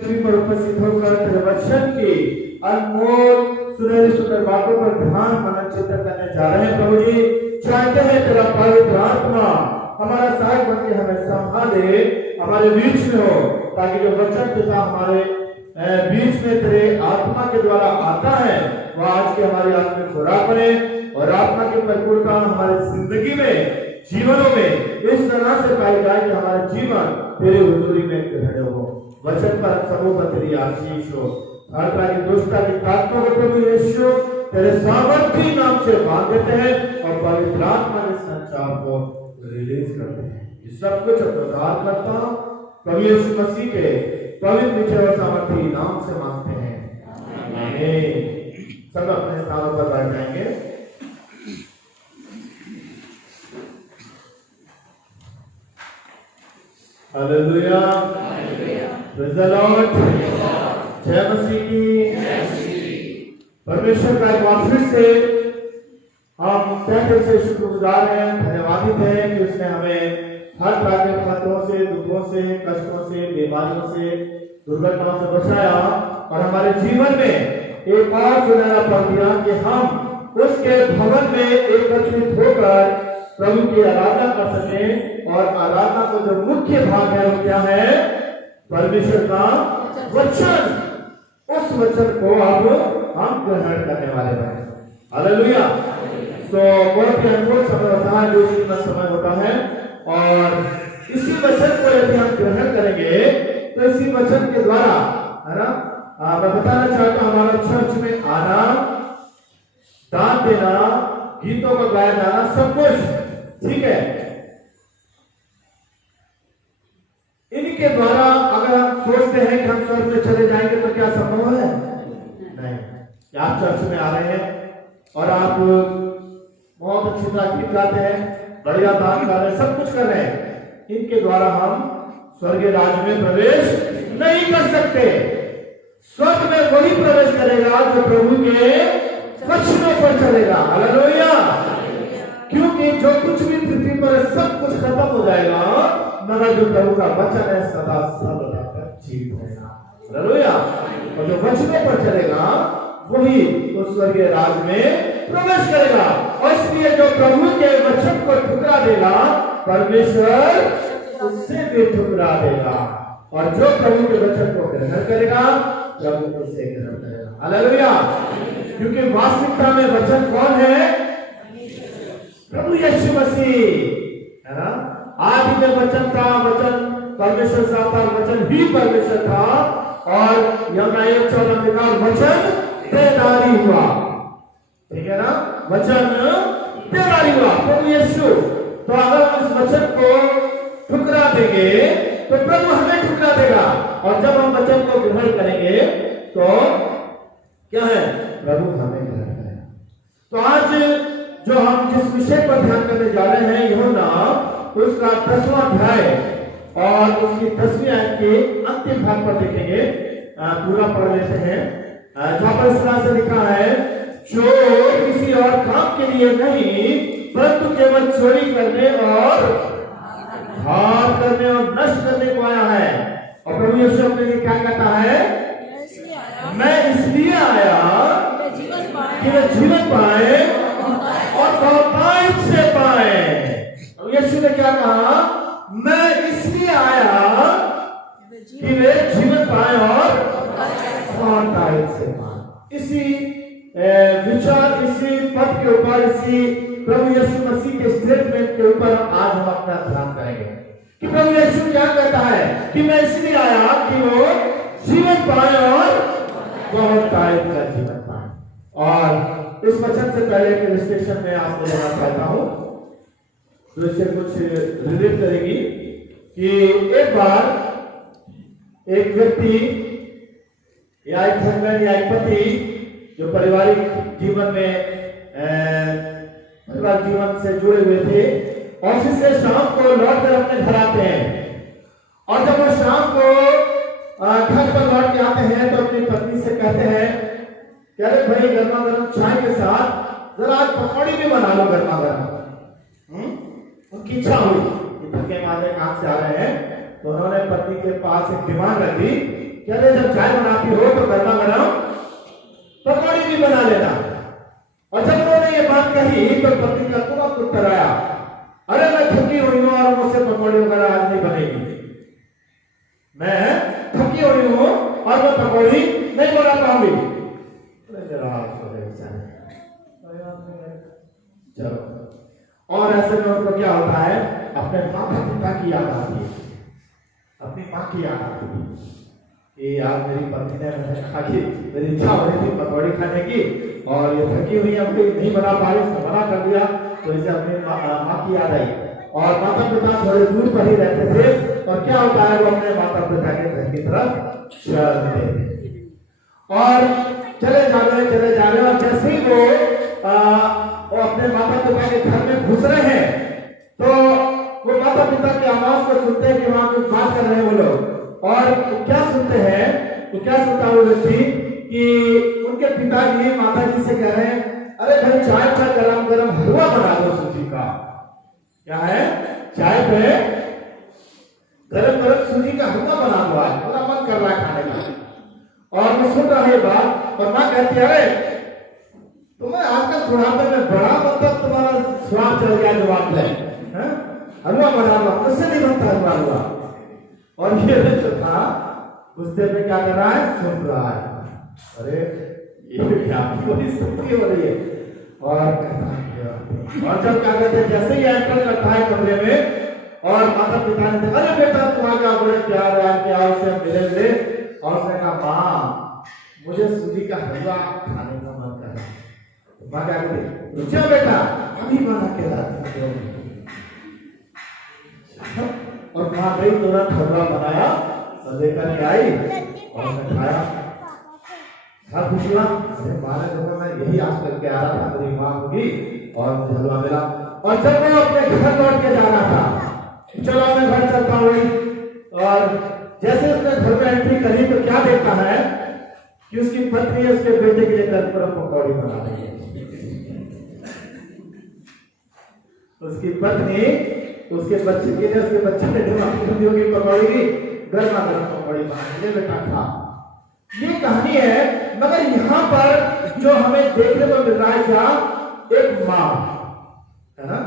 पृथ्वी पर उपस्थित होकर तेरे वचन की अनमोल सुनहरी सुंदर बातों पर ध्यान मनन चिंतन करने जा रहे हैं। प्रभु जी चाहते हैं तेरा पवित्र आत्मा हमारा सहायक बन के हमें संभाले, हमारे बीच में हो, ताकि जो वचन पिता हमारे बीच में तेरे आत्मा के द्वारा आता है वह आज के हमारी आत्मा खुराक बने और आत्मा की परिपूर्णता हमारी जिंदगी में, जीवनों में इस तरह से पाई जाए कि हमारा जीवन तेरे हुजूरी में खड़े हो। वचन पर समूह पर तेरी आशीष हो। हर तरह की दुष्टता की ताकतों को प्रभु यीशु तेरे सामर्थी नाम से बांध देते हैं और पवित्र आत्मा के संचार को रिलीज करते हैं। ये सब कुछ उद्धार करता प्रभु यीशु मसीह के पवित्र मीठे और सामर्थी नाम से मांगते हैं, आमीन। सब अपने स्थानों पर बैठ जाएंगे। हालेलुया, प्रेज़ द लॉर्ड, जय मसीह की। परमेश्वर का एक बार फिर से हम तहे से शुक्रगुजार हैं, धन्यवादित हैं कि उसने हमें हर तरह के खतरों से, दुखों से, कष्टों से, बीमारियों से, दुर्घटनाओं से बचाया और हमारे जीवन में एक और सुनहरा पल दिया कि हम उसके भवन में एकत्रित होकर प्रभु की आराधना कर सकें। और आराधना का जो मुख्य भाग है वो क्या है? परमेश्वर का वचन। उस वचन को अब हम ग्रहण करने वाले हैं। हालेलुया। तो बहुत ही अनमोल समय होता है, जो समय होता है, और इसी वचन को यदि हम ग्रहण करेंगे तो इसी वचन के द्वारा, है ना, मैं बताना चाहता हूं, हमारा चर्च में आना, दान देना, गीतों का गाया जाना, सब कुछ ठीक है। इनके द्वारा अगर हम सोचते हैं कि हम स्वर्ग में चले जाएंगे तो क्या संभव है? नहीं। आप चर्च में आ रहे हैं और आप बहुत अच्छी तरह गीत गाते हैं, बढ़िया दान कर रहे हैं, सब कुछ कर रहे हैं, इनके द्वारा हम स्वर्गीय राज्य में प्रवेश नहीं कर सकते। स्वर्ग में वही प्रवेश करेगा जो प्रभु के वचनों पर चलेगा। हालेलुया। क्योंकि जो कुछ भी पृथ्वी पर सब कुछ खत्म हो जाएगा, मगर जो प्रभु का वचन है सदा सर्वदा तक जीवित रहेगा। हालेलुया। और जो वचनों पर चलेगा वही उस स्वर्गीय राज्य में प्रवेश करेगा। और इसलिए जो प्रभु के वचन को ठुकरा देगा, परमेश्वर उससे भी ठुकरा देगा। और जो प्रभु के वचन को ग्रहण करेगा, प्रभु उससे ग्रहण करेगा। हालेलुया। क्योंकि वास्तविकता में वचन कौन है? प्रभु यीशु मसीह, है ना। आदि में वचन था, वचन परमेश्वर से था, वचन ही परमेश्वर था। और यूहन्ना 1:14 में कहा वचन देहधारी हुआ, ठीक है ना, वचन देहधारी हुआ प्रभु यीशु। तो अगर हम इस वचन को ठुकरा देंगे तो प्रभु हमें ठुकरा देगा, और जब हम वचन को ग्रहण करेंगे तो क्या है? प्रभु हमें ग्रहण करेगा। तो आज जो हम जिस विषय पर ध्यान करने जा रहे हैं, यूहन्ना उसका 10वां अध्याय और उसकी 10वीं आयत के अंतिम भाग पर देखेंगे। पूरा पढ़ लेते हैं। जहां पर इस तरह से लिखा है, चोर किसी और काम के लिए नहीं परंतु केवल चोरी करने और घात करने और नष्ट करने को आया है। और प्रभु यीशु अपने लिए क्या कहता है? मैं इसलिए आया कि वे जीवन पाए और बहुतायत से पाए। यीशु ने क्या कहा? मैं इसलिए आया कि वे जीवन पाए और बहुतायत से पाए। इसी विचार, इसी पद के ऊपर, इसी प्रभु यीशु मसीह के स्टेटमेंट के ऊपर आज हम अपना ध्यान करेंगे कि प्रभु यीशु क्या कहता है कि मैं इसलिए आया कि वो जीवन पाए और बहुतायत का जीवन पाए। और इस वचन से पहले एक इलस्ट्रेशन में आपको लेना चाहता हूं जो इससे कुछ रिलेट करेगी कि एक बार एक व्यक्ति या एक हस्बैंड या एक पति जो पारिवारिक जीवन में परिवार जीवन से जुड़े हुए थे, ऑफिस से शाम को लौट कर अपने घर आते हैं। और जब वो शाम को घर पर लौट के आते हैं तो अपनी पत्नी से कहते हैं कि अरे भाई, गर्मा गर्म चाय के साथ जरा आज पकौड़ी भी बना लो गर्मा गर्म। उनकी इच्छा हुई कि थके मारे काम से आ रहे हैं, तो उन्होंने पत्नी के पास एक डिमांड रखी कहते जब चाय बनाती हो तो गर्मा गर्म पकौड़ी भी बना लेना। और जब उन्होंने ये बात कही तो पत्नी का तुरंत उत्तर आया, अरे मैं थकी हुई हूं और मुझसे पकौड़ी वगैरह आज नहीं बनेगी, मैं थकी हुई हूं और मैं पकौड़ी नहीं बना पाऊंगी। चलो, और ऐसे में उनको क्या होता है, अपने माता पिता की याद आती है, अपनी माँ की याद आती है कि यार मेरी पत्नी ने मैंने कहा कि मेरी इच्छा हो रही थी पकौड़ी खाने की और ये थकी हुई है, नहीं बना पा रही, उसने मना कर दिया, तो इसे अपनी माँ की याद आई। और माता पिता थोड़े दूर पर ही रहते थे और क्या होता है, वो अपने माता पिता के घर की तरफ चलते थे और चले जा रहे और जैसे ही वो अपने माता पिता के घर में घुस रहे हैं तो वो माता पिता की आवाज को सुनते हैं कि वहां कुछ बात कर रहे हैं वो लोग। और क्या सुनते हैं, तो क्या सुनता है वो व्यक्ति कि उनके पिताजी माता जी से कह रहे हैं, अरे भाई चाय पर गरम गरम हलवा बना दो सूजी का। क्या है, चाय पे गरम गरम सूजी का हलवा बना दो, आज पूरा मन कर रहा है खाने का। और वो सुन रहा है बात और माँ कहती है, अरे तुम्हें आजकल बुढ़ापे में बड़ा मतलब तुम्हारा स्वाद चल गया जवाब है, हलवा बना दो, मुझसे नहीं बनता हलवा। और ये जो था गुस्से पे क्या कर रहा है, सुन रहा है, अरे ये क्या पूरी स्थिति हो रही है। और जब क्या कहते हैं, जैसे ही एंटर करता है कमरे में और माता पिता ने कहा, अरे बेटा तुम आ गया, बड़े प्यार है क्या, उससे मिले और उसने कहा, माँ मुझे सूजी का हलवा खाने का मन कर रहा है। माँ क्या कहती, रुचो बेटा अभी बना के लाती हूं। और माँ गई, तुरंत हलवा बनाया और लेकर के आई और मैं खाया, था खुश हुआ। माँ ने देखा मैं यही आस करके आ रहा था, मेरी माँ होगी और मुझे हलवा मिला। और जब मैं अपने घर लौट के जा रहा था, चलो मैं घर चलता हूँ, और जैसे उसने घर में एंट्री करी तो क्या देखता है कि उसकी पत्नी उसके बेटे के लिए गरम पकौड़ी बना रही है। उसकी पत्नी उसके बच्चे के लिए, उसके बच्चे ने होगी पकौड़ी की, गर्मा गर्म पकौड़ी बना के बेटा खा। ये कहानी है, मगर यहाँ पर जो हमें देखने को मिल रहा है क्या, एक माँ है ना,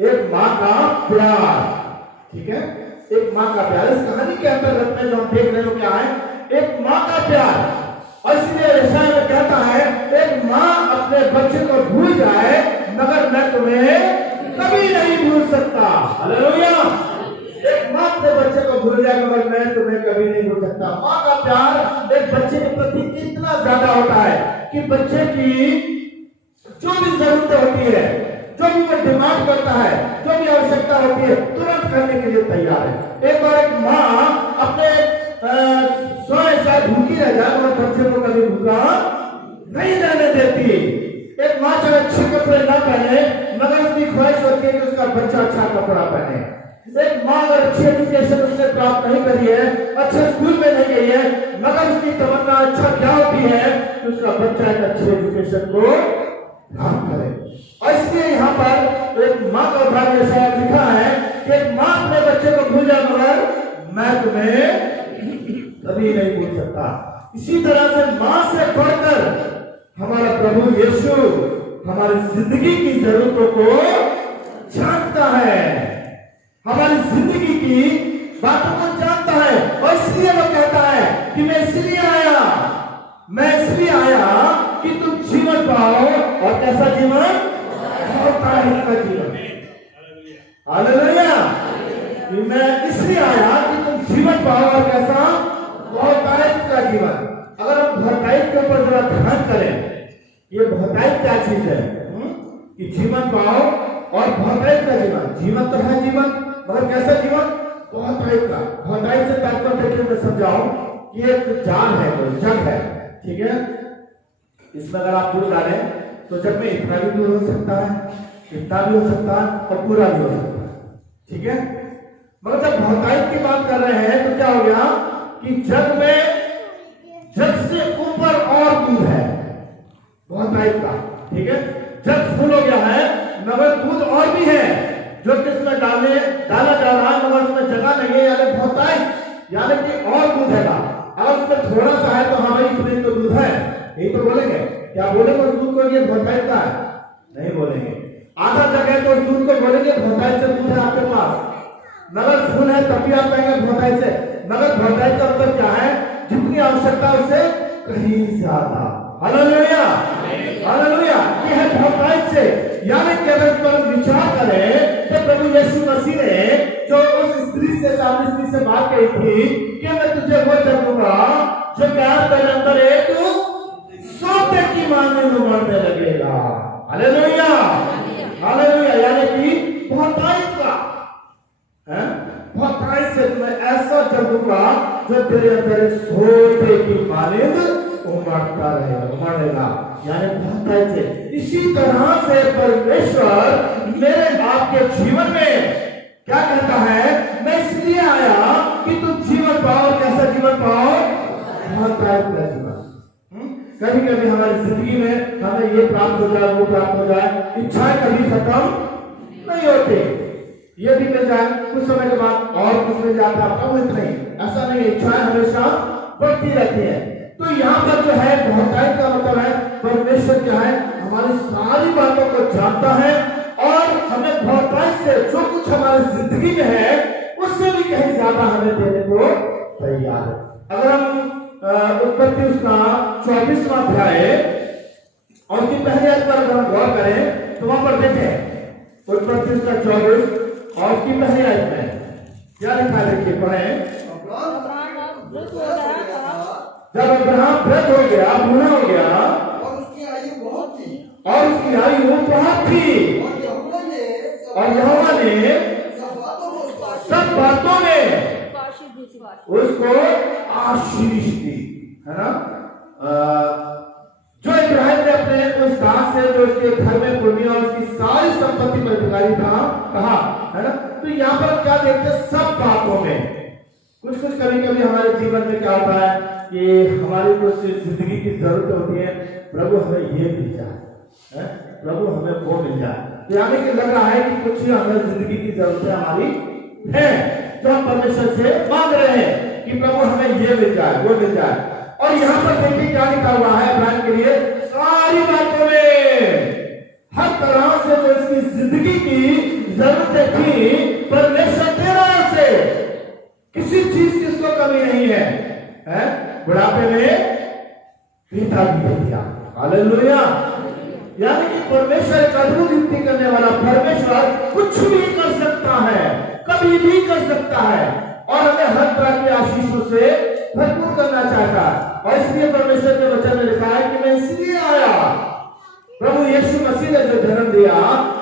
एक माँ का प्यार, ठीक है, एक माँ का प्यार। इस कहानी के अंतर्गत में जो हम देख रहे हो क्या है, एक माँ का प्यार। और इसलिए यशायाह में कहता है, एक माँ अपने बच्चे को भूल जाए मगर मैं तुम्हें कभी नहीं भूल सकता। हालेलुया। एक माँ अपने बच्चे को भूल जाए मगर मैं तुम्हें कभी नहीं भूल सकता। माँ का प्यार एक बच्चे के प्रति कितना ज्यादा होता है कि बच्चे की जो भी जरूरतें होती है, जो भी वो डिमांड करता है, जो भी आवश्यकता होती है, तुरंत करने के लिए तैयार है। एक बार एक माँ अपने स्वयं शायद भूखी रह जाए मगर बच्चे को कभी भूखा नहीं रहने देती। एक माँ चाहे अच्छे कपड़े ना पहने मगर उसकी ख्वाहिश होती है कि उसका बच्चा अच्छा कपड़ा पहने। एक माँ अगर अच्छी एजुकेशन उसने प्राप्त नहीं करी है, अच्छे स्कूल में नहीं गई है, मगर उसकी तमन्ना अच्छा क्या होती है कि उसका बच्चा एक अच्छी एजुकेशन को प्राप्त करे। और इसलिए यहाँ पर एक माँ का उदाहरण ऐसा लिखा है कि एक माँ अपने बच्चे को भूल जाए मगर मैं तुम्हें कभी नहीं भूल सकता। इसी तरह से माँ से बढ़कर हमारा प्रभु यीशु हमारी जिंदगी की जरूरतों को जानता है, हमारी जिंदगी की बातों को जानता है। और इसलिए वो कहता है कि मैं इसलिए आया कि तुम जीवन पाओ, और कैसा जीवन, का जीवन। हालेलुया। कि मैं इसलिए आया कि तुम जीवन पाओ और कैसा, बहुतायत का जीवन। अगर हम बहुतायत के ऊपर जरा ध्यान करें, ये बहुतायत क्या चीज है कि जीवन पाओ और बहुतायत का जीवन। जीवन तो है जीवन, मगर कैसा जीवन, बहुतायत का। बहुतायत से तात्पर्य देखिए, मैं समझाऊं कि एक जाल है, जग है, ठीक है, इसमें अगर आप दूध डालें तो जग में इतना भी दूध हो सकता है, इतना भी हो सकता है और पूरा भी हो सकता है, ठीक है। मगर जब बहुतायत की बात कर रहे हैं तो क्या हो गया कि जग में जग से ऊपर और दूध है, बहुतायत का, ठीक है। जग फुल हो गया है मगर दूध और भी है जो किसमें डाला जा रहा है, मगर उसमें जगह नहीं है, यानी बहुतायत, यानी कि और दूध है। अगर उसमें थोड़ा सा है तो हाँ भाई इतने तो दूध है, यही तो बोलेंगे। क्या बोलेंगे उस दूध को ये बहुतायत का है? नहीं बोलेंगे। आधा जगह तो उस दूध को बोलेंगे बहुतायत से दूध है आपके पास। नगद फूल है तब भी आप कहेंगे बहुतायत से। नगद बहुतायत का मतलब क्या है? जितनी आवश्यकता उससे कहीं ज्यादा। Hallelujah, hallelujah. ये है बहुतायत से। यानी कि अगर इस पर विचार करें तो प्रभु यीशु मसीह ने जो उस स्त्री से सामने स्त्री से बात कही थी कि मैं तुझे वो जब दूंगा जो प्यार तेरे अंदर एक सोते की मांगे में बढ़ने लगेगा। Hallelujah, hallelujah. यानी कि बहुतायत का है, बहुतायत से तुम्हें ऐसा जब दूंगा जो तेरे अंदर एक सोते की मांगे उमड़ता रहेगा, उमड़ेगा। यानी बहुतायत से। इसी तरह से परमेश्वर मेरे आपके जीवन में क्या कहता है? मैं इसलिए आया कि तुम जीवन पाओ। कैसा जीवन पाओ? बहुतायत का जीवन। कभी कभी हमारी जिंदगी में हमें ये प्राप्त हो जाए, वो प्राप्त हो जाए, इच्छाएं कभी खत्म नहीं होती। ये भी मिल जाए, कुछ समय के बाद और कुछ मिल जाता है, कब इतना ही। ऐसा नहीं है, इच्छाएं हमेशा बढ़ती रहती है। तो यहाँ पर जो है बहुतायत का मतलब है परमेश्वर क्या है? हमारी सारी बातों को जानता है और हमें बहुतायत से जो कुछ हमारी जिंदगी में है उससे भी कहीं ज्यादा हमें देने को तैयार है। अगर हम उत्पत्ति उसका 24वां अध्याय और उसकी पहली आयत पर अगर हम गौर करें तो वहां पर देखें उत्पत्ति उसका 24 और उसकी पहली आयत में क्या लिखा है? देखिए, पढ़ें। जब अब्राहम वृद्ध हो गया, बूढ़ा हो गया और उसकी आयु बहुत थी, और उसकी आयु बहुत थी, और यहोवा ने सब बातों में उसको आशीष दी, है ना। जो इब्राहिम ने अपने उस दास से जो उसके घर में पुरनिया और उसकी सारी संपत्ति पर अधिकारी था कहा, है ना। तो यहाँ पर क्या देखते हैं? सब बातों में। कुछ कुछ कभी कभी हमारे जीवन में क्या होता है कि हमारी कुछ जिंदगी की जरूरत होती है, प्रभु हमें ये मिल जाए, प्रभु हमें वो मिल जाए। यानी कि लग रहा है कि कुछ हमें जिंदगी की जरूरतें हमारी है जो हम परमेश्वर से मांग रहे हैं कि प्रभु हमें ये मिल जाए, वो मिल जाए। और यहाँ पर देखिए क्या लिखा हुआ है इब्राहिम के लिए? सारी बातों में, हर तरह से जो इसकी जिंदगी की जरूरतें थी परमेश्वर दे रहा से। किसी चीज की इसको कमी नहीं है, है? बुढ़ापे में पिता भी दिया। हालेलुया। यानी कि परमेश्वर एक अद्भुत युक्ति करने वाला परमेश्वर कुछ भी कर सकता है, कभी भी कर सकता है और हमें हर तरह की आशीषों से भरपूर करना चाहता है। और इसलिए परमेश्वर के वचन में लिखा है कि मैं इसलिए आया। प्रभु यीशु मसीह ने जो जन्म दिया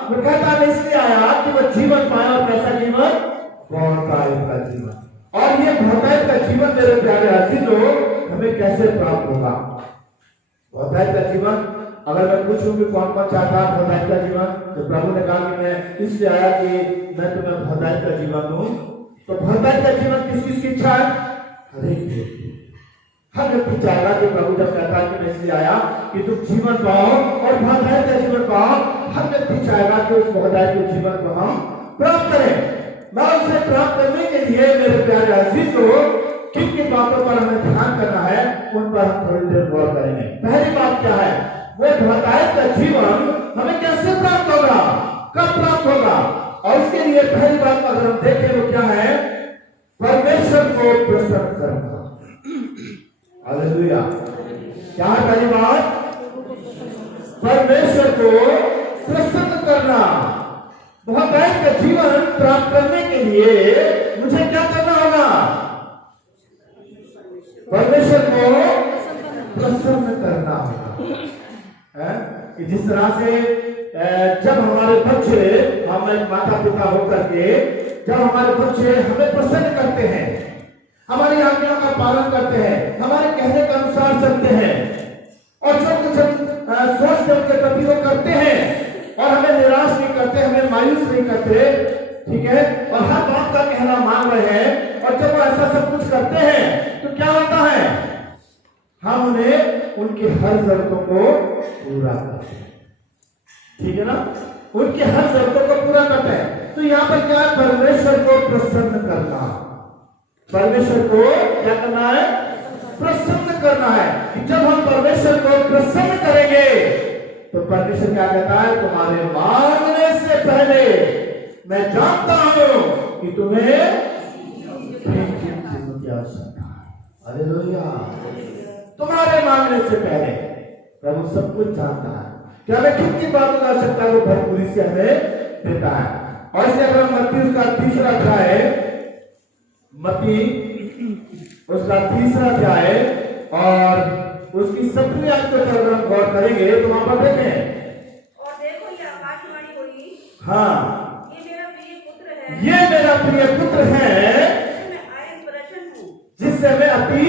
वो कहता है मैं इसलिए आया कि वो जीवन पाए। और कैसा जीवन? बहुतायत का जीवन। और ये बहुतायत का जीवन मेरे प्यारे अजीजों हमें कैसे प्राप्त होगा? बहुतायत का जीवन अगर मैं पूछूं कि कौन कौन चाहता है बहुतायत का जीवन, तो प्रभु ने कहा कि मैं इसलिए आया कि मैं तुम्हें बहुतायत का जीवन दूं। तो बहुतायत का जीवन किस किस की इच्छा है? हर व्यक्ति चाहेगा कि प्रभु जब कहता है कि मैं इसलिए आया कि तुम जीवन पाओ और बहुतायत का जीवन पाओ, हर व्यक्ति चाहेगा कि उस बहुतायत के जीवन को हम प्राप्त करें। मैं उसे प्राप्त करने के लिए मेरे प्यारे अजीजों किन किन बातों पर हमें ध्यान करना है उन पर हम थोड़ी देर गौर करेंगे। पहली बात क्या है? वो बहुतायत का जीवन हमें कैसे प्राप्त होगा, कब प्राप्त होगा? और उसके लिए पहली बात अगर हम देखें वो क्या है? परमेश्वर को प्रसन्न करना। हालेलुया। क्या है पहली बात? परमेश्वर को प्रसन्न करना। बहुतायत का जीवन प्राप्त करने के लिए मुझे क्या करना होगा? परमेश्वर को प्रसन्न करना होगा। कि जिस तरह से जब हमारे बच्चे, हम एक माता पिता होकर के जब हमारे बच्चे हमें प्रसन्न करते हैं, हमारी आज्ञाओं का पालन करते हैं, हमारे कहने के अनुसार चलते हैं और जो कुछ हम सोचते उनके प्रति वो करते हैं और हमें निराश नहीं करते, हमें मायूस नहीं करते, ठीक है, और हर बात का कहना मान रहे हैं, और जब वो ऐसा सब कुछ करते हैं तो क्या होता है? हम उन्हें उनकी हर जरूरतों को पूरा करते हैं, ठीक है ना, उनकी हर जरूरतों को पूरा करते हैं। तो यहाँ पर क्या है? परमेश्वर को प्रसन्न करना। परमेश्वर को क्या करना है? प्रसन्न करना है कि जब हम परमेश्वर को प्रसन्न करेंगे तो परमेश्वर क्या कहता है, तुम्हारे मांगने से पहले मैं जानता हूं कि तुम्हें किन चीजों की आवश्यकता है। हालेलुया। तुम्हारे मांगने से पहले प्रभु सब कुछ जानता है कि हमें किन किन बातों की आवश्यकता है, वो भरपूरी से हमें देता है। और इसलिए अगर मत्ती उसका तीसरा अध्याय, मत्ती उसका तीसरा अध्याय और उसकी 7वीं आयत पर अगर हम गौर करेंगे तो वहां पर देखें, और देखो ये आकाशवाणी हुई, हाँ, ये मेरा प्रिय पुत्र है, ये मेरा प्रिय पुत्र है जिससे मैं आए प्रसन्न हूँ। जिससे मैं अति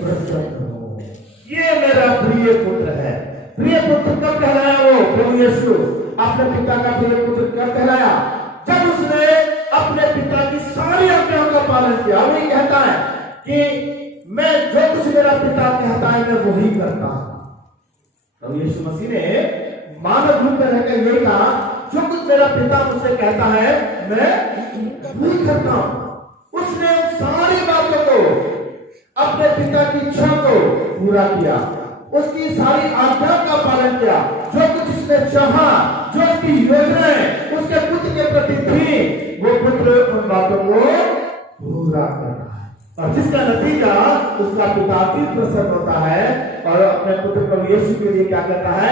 प्रसन्न हूँ। ये मेरा प्रिय पुत्र है। प्रिय पुत्र कब कहलाया वो प्रभु यीशु? अपने पिता का प्रिय पुत्र कब कहलाया? जब उसने अपने पिता की सारी आज्ञाओं का पालन किया। वही कहता है कि मैं जो कुछ मेरा पिता कहता है मैं वही करता हूं। प्रभु यीशु मसीह ने मानव रूप में रहकर यही कहा, जो कुछ मेरा पिता मुझसे कहता है मैं वही करता हूं। उसने सारी बातों को, अपने पिता की इच्छा को पूरा किया, उसकी सारी आज्ञा का पालन किया। जो कुछ उसने चाहा, जो उसकी योजनाएं उसके पुत्र के प्रति थी, वो पुत्र उन बातों को पूरा कर रहा है। और जिसका नतीजा उसका पिता अति प्रसन्न होता है और अपने पुत्र प्रभु यीशु के लिए क्या कहता है,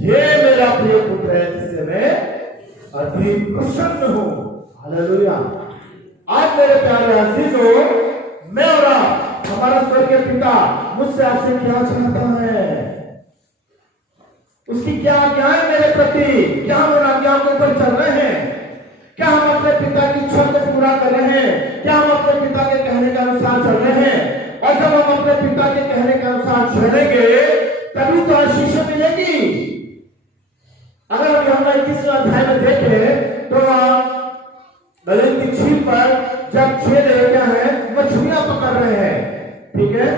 ये मेरा प्रिय पुत्र है जिससे मैं अति प्रसन्न हूं। हालेलुया। आज मेरे प्यारे अजीजों, मैं और आप, हमारा स्वर्गीय पिता मुझसे आपसे क्या चाहता है, उसकी क्या आज्ञाएं मेरे प्रति, क्या हम उन आज्ञाओं के ऊपर चल रहे हैं? क्या हम अपने पिता की इच्छा को पूरा कर रहे हैं? क्या हम अपने पिता के कहने के अनुसार चल रहे हैं? और जब हम अपने पिता के कहने के अनुसार चलेंगे तभी तो आशीष मिलेगी। अगर हम यूहन्ना 21वें अध्याय में देखें तो गलील की झील पर जब 6 क्या है, मछलियां पकड़ रहे हैं, ठीक है,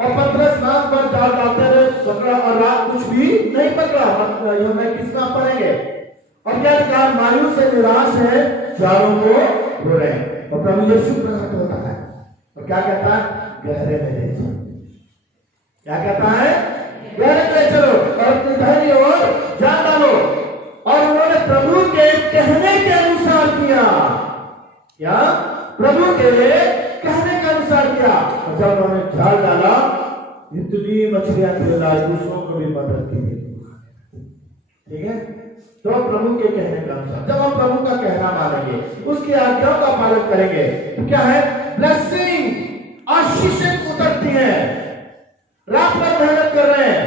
और पतरस नाव पर जाल डालते रहे, पकड़ा और रात कुछ भी नहीं पकड़ा। यूहन्ना 21 में पढ़ेंगे और क्या लिखा, मायूस से निराश है, जालों को रो रहे हैं। और प्रभु यीशु प्रकट होता है और क्या कहता है, गहरे में ले चलो। क्या कहता है, गहरे में ले चलो और अपनी धैर्य और जान डालो। और उन्होंने प्रभु के कहने के अनुसार किया। क्या? प्रभु के कहने के अनुसार किया। और जब उन्होंने जाल डाला, इतनी मछलियां थी, दूसरों को भी मदद की। ठीक है, तो प्रभु के कहने का अनुसार जब हम प्रभु का कहना मानेंगे, उसकी आज्ञाओं का पालन करेंगे तो क्या है, ब्लेसिंग, आशीषें उतरती हैं। रात भर मेहनत कर रहे हैं,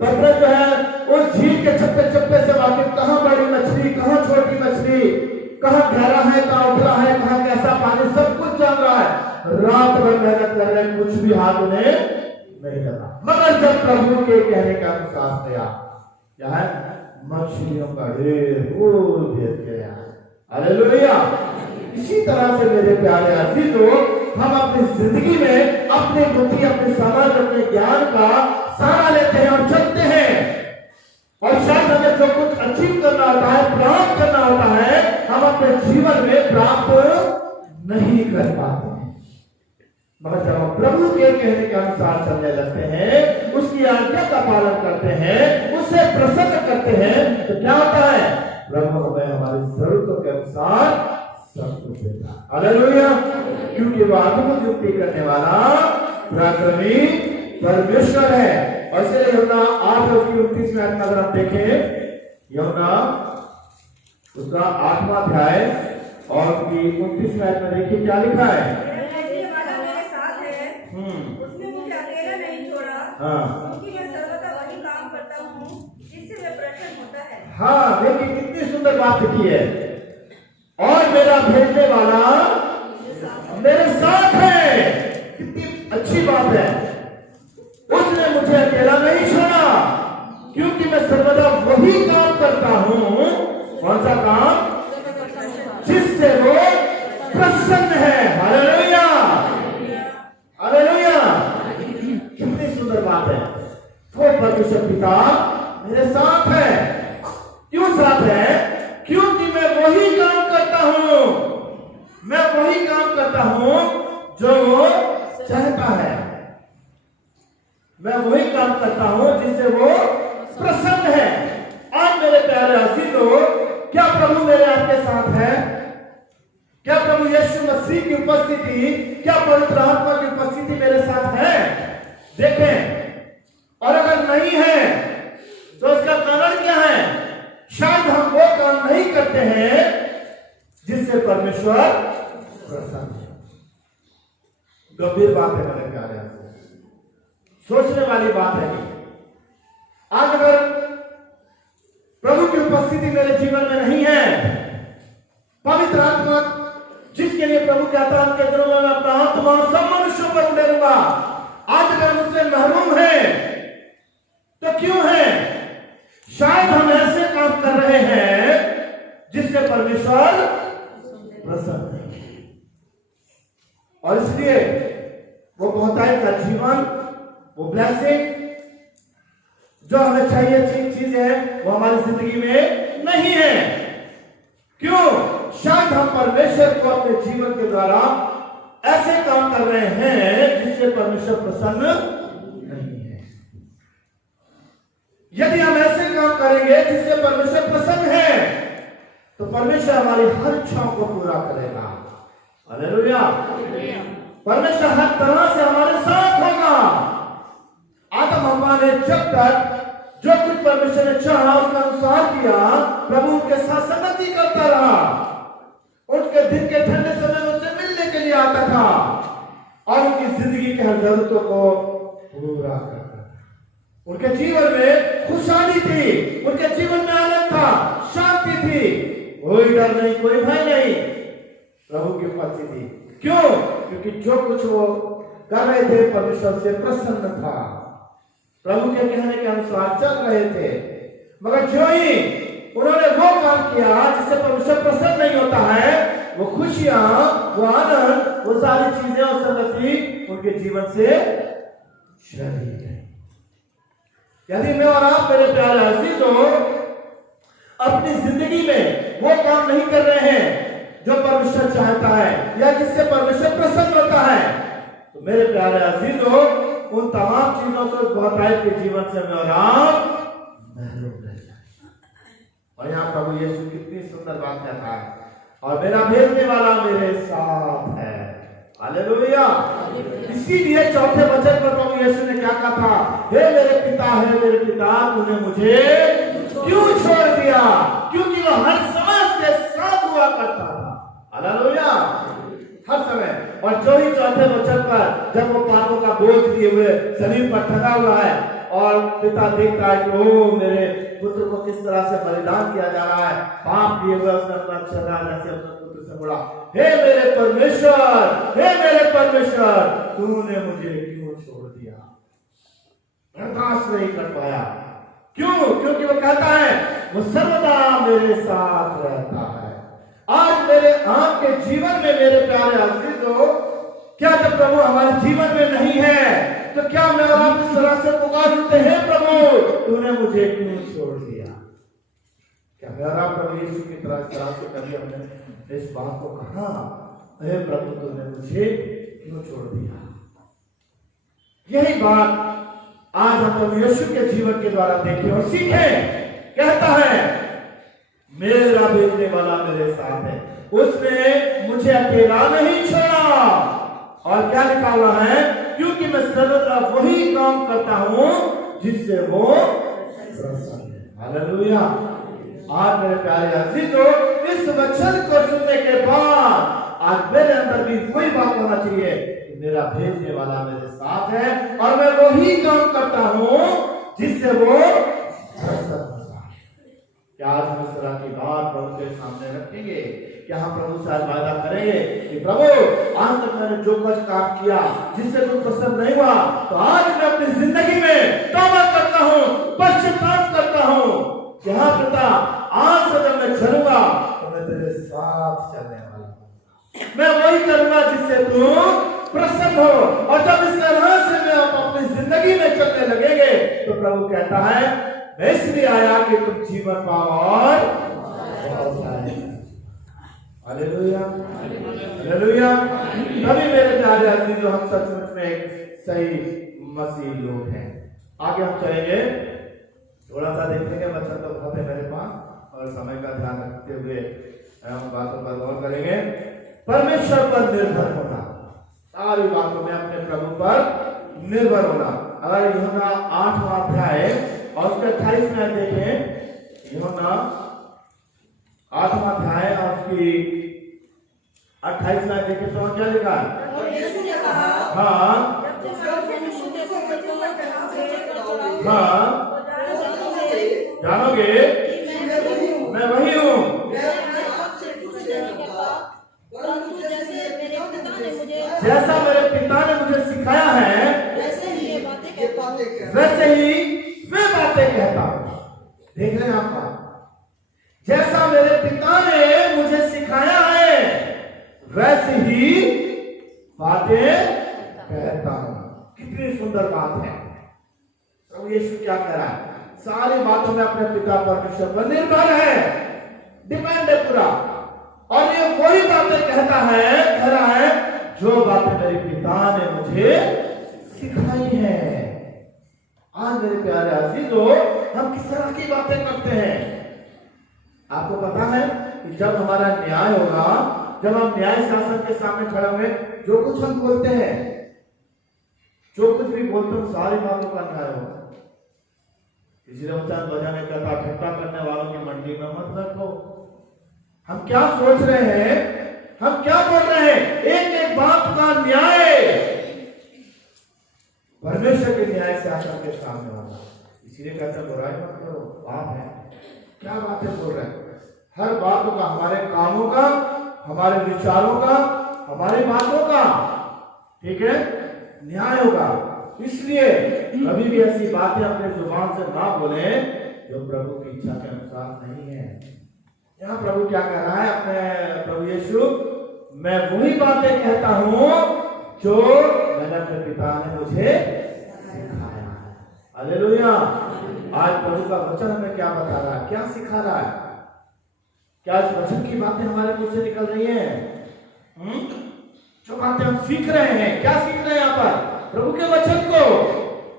पतरस जो है उस झील के चप्पे चप्पे से वाकिफ, कहां बड़ी मछली, कहां छोटी मछली, कहां गहरा है, कहां उतरा है, कहां कैसा पानी, सब कुछ जान रहा है। रात भर मेहनत कर रहे हैं, कुछ भी हाथ उन्हें नहीं लगा। मगर जब प्रभु के कहने का अनुसार किया, क्या है, मछलियों का ढेर भेद गया। हालेलुया। इसी तरह से मेरे प्यारे अजीजों, हम अपनी जिंदगी में अपनी बुद्धि, अपनी समझ, अपने ज्ञान का सहारा लेते हैं और चलते हैं। और शायद हमें जो कुछ अचीव करना होता है, प्राप्त करना होता है, हम अपने जीवन में प्राप्त नहीं कर पाते। मगर जब हम प्रभु के कहने के अनुसार चलने लगते हैं, उसकी आज्ञा का पालन करते हैं, उससे प्रसन्न करते हैं, तो क्या होता है, प्रभु हमें हमारी जरूरतों के अनुसार सब कुछ देता है। हालेलुया। क्योंकि वह अद्भुत युक्ति करने वाला पराक्रमी परमेश्वर है। और इसलिए यूहन्ना 8 उसकी 29 में अगर आप देखें, यूहन्ना उसका 8वां अध्याय और उसकी 29 में देखिए क्या लिखा है, उसने मुझे अकेला नहीं छोड़ा, क्योंकि मैं सर्वदा वही काम करता हूँ जिससे वह प्रसन्न होता है। हाँ, देखिए कितनी सुंदर बात लिखी है, और मेरा भेजने वाला मेरे साथ है। कितनी अच्छी बात है, उसने मुझे अकेला नहीं छोड़ा, क्योंकि मैं सर्वदा वही काम करता हूँ। कौन सा काम? जिससे वो प्रसन्न है। Hallelujah, hallelujah. कितनी सुंदर बात है, वो परमेश्वर पिता मेरे साथ है। क्यों साथ है? क्योंकि मैं वही काम करता हूं, मैं वही काम करता हूं जो वो चाहता है। मैं वही काम करता हूं जिससे वो प्रसन्न है। आज मेरे प्यारे अजीजों, क्या प्रभु मेरे आपके साथ है? क्या प्रभु यीशु मसीह की उपस्थिति, क्या पवित्र आत्मा की उपस्थिति मेरे साथ है? देखें, और अगर नहीं है तो इसका कारण क्या है? शायद हम वो काम नहीं करते हैं जिससे परमेश्वर प्रसन्न है। गंभीर बात है मेरे प्यारे, सोचने वाली बात है। आज अगर प्रभु की उपस्थिति मेरे जीवन में नहीं है, पवित्र आत्मा जिसके लिए प्रभु कहता है उनके दिनों में मैं अपना आत्मा सब मनुष्यों पर उड़ेलूंगा, आज अगर मुझसे महरूम है तो क्यों है? शायद हम ऐसे काम कर रहे हैं जिससे परमेश्वर प्रसन्न है, और इसलिए वो बहुतायत का जीवन, वो ब्लेसिंग जो हमें चाहिए चीज है, वो हमारी जिंदगी में नहीं है। क्यों? शायद हम परमेश्वर को अपने जीवन के द्वारा ऐसे काम कर रहे हैं जिससे परमेश्वर प्रसन्न नहीं है। यदि हम ऐसे काम करेंगे जिससे परमेश्वर प्रसन्न है, तो परमेश्वर हमारी हर इच्छाओं को पूरा करेगा। हालेलुया। परमेश्वर हर तरह से हमारे साथ होगा। आदम हव्वा ने जब तक जो कुछ परमेश्वर ने चाहा उसका अनुसार किया, प्रभु उनके साथ संगति करता रहा, उनके दिन के ठंडे समय में उनसे मिलने के लिए आता था और उनकी जिंदगी की हर जरूरतों को पूरा करता था। उनके जीवन में खुशहाली थी, उनके जीवन में आनंद था, शांति थी, कोई डर नहीं, कोई भय नहीं, प्रभु की उपस्थिति। क्यों? क्योंकि जो कुछ वो कर रहे थे परमेश्वर से प्रसन्न था, प्रभु के कहने के अनुसार चल रहे थे। मगर जो ही उन्होंने वो काम किया जिससे परमेश्वर प्रसन्न नहीं होता है, वो खुशियां, वो आनंद, वो सारी चीजें और संगति उनके जीवन से चली गई। यदि मैं और आप मेरे प्यारे अजीजों अपनी जिंदगी में वो काम नहीं कर रहे हैं जो परमेश्वर चाहता है या जिससे परमेश्वर प्रसन्न होता है, तो मेरे प्यारे अजीजों उन तमाम चीजों से, उस बहुतायत के जीवन से मैं और आप महरूम रह जाए। और यहाँ प्रभु यीशु कितनी सुंदर बात कहता है, और मेरा भेजने वाला मेरे साथ है। हालेलुया। इसीलिए चौथे वचन पर प्रभु यीशु ने क्या कहा था? हे मेरे पिता, है मेरे पिता, तूने मुझे क्यों छोड़ दिया? क्योंकि वो हर समय उसके साथ हुआ करता था। हालेलुया। हर समय। और जो ही चौथे वचन पर जब वो पापों का बोझ लिए हुए शरीर पर ठगा हुआ है और पिता देखता है कि ओ मेरे पुत्र को किस तरह से बलिदान किया जा रहा है, पाप लिए हुए उसने अपना चेहरा जैसे अपने पुत्र से बोला, हे मेरे परमेश्वर, हे मेरे परमेश्वर, तूने मुझे क्यों छोड़ दिया? बर्दाश्त नहीं कर पाया। क्यों? क्योंकि वो कहता है वो सर्वदा मेरे साथ रहता है। आज मेरे आपके जीवन में मेरे प्यारे अजीजों, क्या जब प्रभु हमारे जीवन में नहीं है तो क्या मैं और आप इस तरह से पुकार उठते हैं, प्रभु तूने मुझे क्यों छोड़ दिया? क्या मैं और आप प्रभु यीशु की तरह से कभी हमने इस बात को कहा, हे प्रभु तूने मुझे क्यों छोड़ दिया? यही बात आज हम प्रभु यीशु के जीवन के द्वारा देखें और सीखें। कहता है मेरा भेजने वाला मेरे साथ है, उसने मुझे अकेला नहीं छोड़ा। और क्या लिखा हुआ है? क्योंकि मैं सर्वदा वही काम करता हूं जिससे वो प्रसन्न है। हालेलुया। आज मेरे प्यारे अजीजों, इस वचन को सुनने के बाद आज मेरे अंदर भी वही बात होना चाहिए कि मेरा भेजने वाला मेरे साथ है और मैं वही काम करता हूं जिससे वो प्रसन्न है। क्या आज हम इस तरह की बात प्रभु के सामने रखेंगे? क्या हम प्रभु से वादा करेंगे कि प्रभु आज तक मैंने जो कुछ काम किया जिससे तुम प्रसन्न नहीं हुआ, तो आज मैं अपनी जिंदगी में तौबा करता हूँ, पश्चाताप करता हूँ कि हाँ पिता, आज से जब मैं चलूंगा तो मैं तेरे साथ चलने वाला हूँ, मैं वही करूंगा जिससे तुम प्रसन्न हो। और जब इस तरह से मैं अपनी जिंदगी में चलने लगेंगे तो प्रभु कहता है मैं इसलिए आया कि तुम जीवन पाओ और हालेलुया, हालेलुया। तभी मेरे प्यारे अजीजों, हम सचमुच में एक सही मसीह लोग हैं। आगे हम चलेंगे, थोड़ा सा देखेंगे, बच्चा तो बहुत है मेरे पास और समय का ध्यान रखते हुए हम बातों पर गौर करेंगे। परमेश्वर पर निर्भर होना, सारी बातों में अपने प्रभु पर निर्भर होना। अगर यूहन्ना 8वां अध्याय और उसके 28 में देखें, यूहन्ना 8वां अध्याय और उसकी 28 में देखें तो क्या लिखा है? और यीशु ने कहा, हाँ हाँ, जानोगे मैं वही हूँ, जैसा मेरे पिता ने मुझे सिखाया है वैसे ही वे बातें कहता हूँ। देख रहे हैं आप, जैसा मेरे पिता ने मुझे सिखाया है वैसे ही बातें कहता हूँ। कितनी सुंदर बात है। प्रभु यीशु क्या कह रहा है? सारी बातों में अपने पिता परमेश्वर पर निर्भर है, डिपेंड है पूरा। और ये वही बातें कहता है, कह रहा है जो बातें मेरे पिता ने मुझे सिखाई है। आज मेरे प्यारे अजीजों, हम किस तरह की बातें करते हैं? आपको पता है कि जब हमारा न्याय होगा, जब हम न्याय शासन के सामने खड़े होंगे, जो कुछ हम बोलते हैं, जो कुछ भी बोलते हैं, सारी बातों का न्याय होगा। इसलिए मुल्तान बाजा ने कहा, ठट्टा करने वालों की मंडी में मत रखो। हम क्या सोच रहे हैं, हम क्या बोल रहे हैं, एक एक बात का न्याय परमेश्वर के न्याय से आकर के सामने होगा। इसलिए कहते हैं बुराई मत करो, पाप है। क्या बातें बोल रहे हैं? हर बातों का, हमारे कामों का, हमारे विचारों का, हमारी बातों का, ठीक है, न्याय होगा। इसलिए कभी भी ऐसी बातें अपने जुबान से ना बोले जो प्रभु की इच्छा के अनुसार नहीं है। यहाँ प्रभु क्या कह रहा है? अपने प्रभु यीशु, मैं वही बातें कहता हूं जो मैंने अपने पिता ने मुझे सिखाया है। हालेलुया। आज प्रभु का वचन हमें क्या बता रहा है, क्या सिखा रहा है? क्या इस वचन की बातें हमारे मुंह से निकल रही हैं? जो बातें हम सीख रहे हैं, क्या सीख रहे हैं यहाँ पर? प्रभु के वचन को।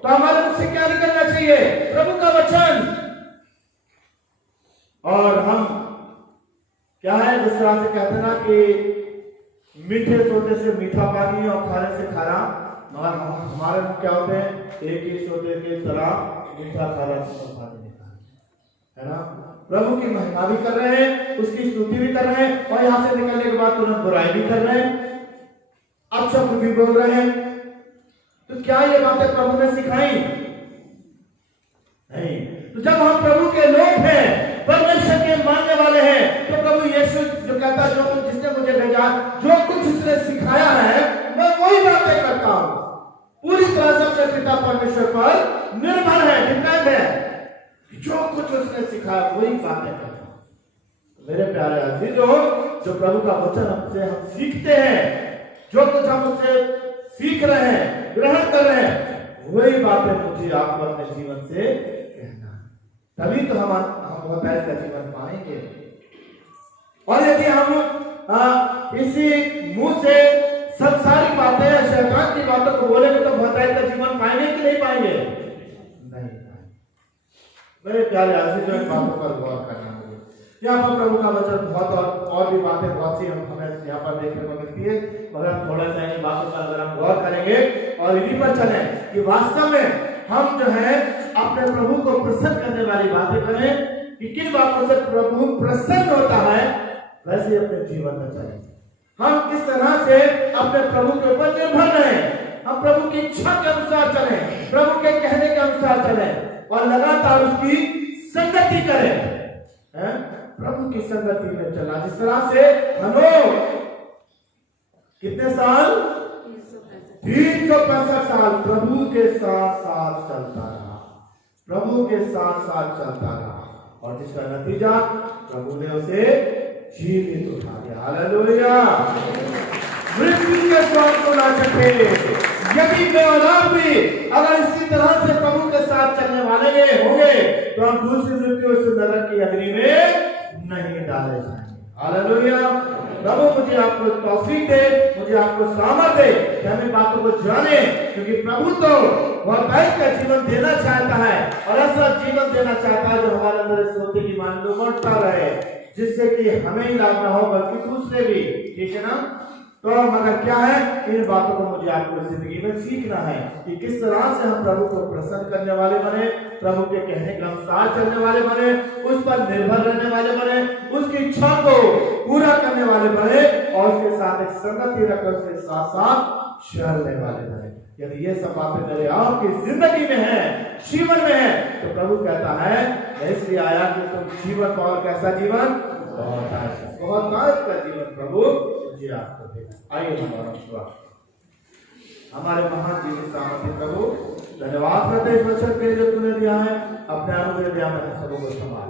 तो हमारे मुख से क्या निकलना चाहिए? प्रभु का वचन। और हम क्या है, जिस तरह से कहते हैं ना कि मीठे सोते से मीठा पानी और खारे से खारा, मगर हमारे मुख क्या होते हैं? एक ही सोते के तरह मीठा खारा पानी है ना। प्रभु की महिमा भी कर रहे हैं, उसकी स्तुति भी कर रहे हैं, और यहां से निकलने के बाद तुरंत बुराई भी कर रहे हैं, अपशब्द भी बोल रहे हैं। तो क्या ये बातें प्रभु ने सिखाई? नहीं। तो जब हम प्रभु के लोग हैं, परमेश्वर के मानने वाले हैं, तो प्रभु यीशु जो कहता है, जो कुछ जिसने मुझे भेजा, जो कुछ उसने सिखाया है, मैं वही बातें करता हूं। पूरी तरह से अपने पिता परमेश्वर पर निर्भर है, डिपेंड है। जो कुछ उसने सिखाया वही बातें करता हूं। मेरे प्यारे अजीजों, जो प्रभु का वचन हमसे हम सीखते हैं, जो कुछ हम उससे सीख रहे हैं, ग्रहण कर रहे हैं, वही बातें मुझे आपको अपने जीवन से कहना है। तभी तो हम बहुतायत का जीवन पाएंगे। और यदि हम इसी मुंह से सब सारी बातें, शैतान की बातों को बोलेंगे, तो बहुतायत का जीवन पाएंगे कि नहीं पाएंगे? नहीं पाएंगे। मेरे प्यारे अजीजों, इन बातों पर गौर करना चाहिए। यहाँ पर प्रभु का वचन बहुत और भी बातें बहुत सी हमें यहाँ पर देखने को मिलती है, मगर हम थोड़ा सा इन बातों पर अगर हम गौर करेंगे और इन्हीं पर चले कि वास्तव में हम जो है अपने प्रभु को प्रसन्न करने वाली बातें करें, कि किन बातों से प्रभु प्रसन्न होता है, वैसे अपने जीवन में चलें। हम किस तरह से अपने प्रभु के ऊपर निर्भर रहें, हम प्रभु की इच्छा के अनुसार चलें, प्रभु के कहने के अनुसार चलें, और लगातार उसकी संगति करें। प्रभु की संगति में चलना, जिस तरह से हनोक कितने साल? 365 साल प्रभु के साथ साथ चलता रहा, प्रभु के साथ साथ चलता रहा, और जिसका नतीजा प्रभु ने उसे जीवित उठा दिया। हालेलुया। मृत्यु के स्वाद को ना चखे, यदि मैं औलाद भी अगर इसी तरह से प्रभु के साथ चलने वाले होंगे, तो हम दूसरी मृत्यु से नरक की अग्नि में नहीं डाले जाएंगे। हालेलुया। प्रभु मुझे आपको तौफीक दे, मुझे आपको सामर्थ दे कि हम इन बातों को जाने, क्योंकि प्रभु तो बहुतायत का जीवन देना चाहता है और ऐसा जीवन देना चाहता है जो हमारे अंदर इस सोते की मान उमड़ता रहे, जिससे कि हमें ही लाभ ना हो बल्कि दूसरे भी। ठीक है ना? तो मगर क्या है, इन बातों को मुझे आपको जिंदगी में सीखना है कि किस तरह से हम प्रभु को प्रसन्न करने वाले बने, प्रभु के कहने के अनुसार चलने वाले बने, उस पर निर्भर रहने वाले बने, उसकी इच्छा को पूरा करने वाले बने और उसके साथ एक संगति रखकर उसके साथ साथ चलने वाले बने। यदि ये सब बातें मेरे आपकी जिंदगी में है, जीवन में है, तो प्रभु कहता है मैं इसलिए आया कि तुम जीवन पाओ। कैसा जीवन? बहुत का जीवन प्रभु मुझे आपको दे। आइए हमारे महान जीवित सामर्थ्य प्रभु धन्यवाद करते इस वचन के लिए जो तूने दिया है, अपने अनुग्रह दिया मैं सबों को संभाल।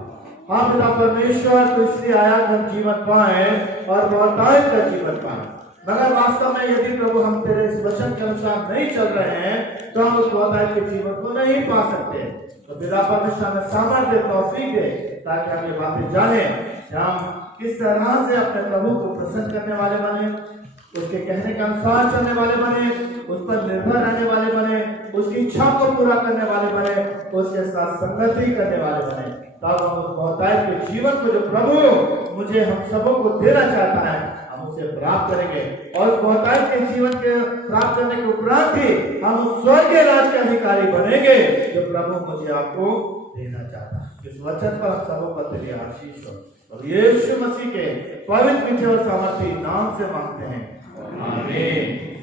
हाँ पिता परमेश्वर, तो इसलिए आया कि हम जीवन पाए और बहुतायत का जीवन पाए। मगर वास्तव में यदि प्रभु हम तेरे इस वचन के अनुसार नहीं चल रहे हैं तो हम उस बहुतायत के जीवन को नहीं पा सकते। तो पिता परमेश्वर हमें सामर्थ्य तौफीक दे ताकि हम ये बातें जाने, हम किस तरह से अपने प्रभु को प्रसन्न करने वाले बने, उसके कहने के अनुसार चलने वाले बने, उस पर निर्भर रहने वाले बने, उसकी इच्छा को पूरा करने वाले बने, उसके साथ संगति करने वाले बने। तब हम उस बहुतायत के जीवन को जो प्रभु मुझे हम सबों को देना चाहता है हम उसे प्राप्त करेंगे और उस बहुतायत के जीवन के प्राप्त करने के उपरांत ही हम उस स्वर्गीय राज के अधिकारी बनेंगे जो प्रभु मुझे आपको देना चाहता है। इस वचन पर हम सबों पर तेरी आशीष हो और यीशु मसीह के पवित्र और सामर्थी नाम से मांगते हैं, आमीन।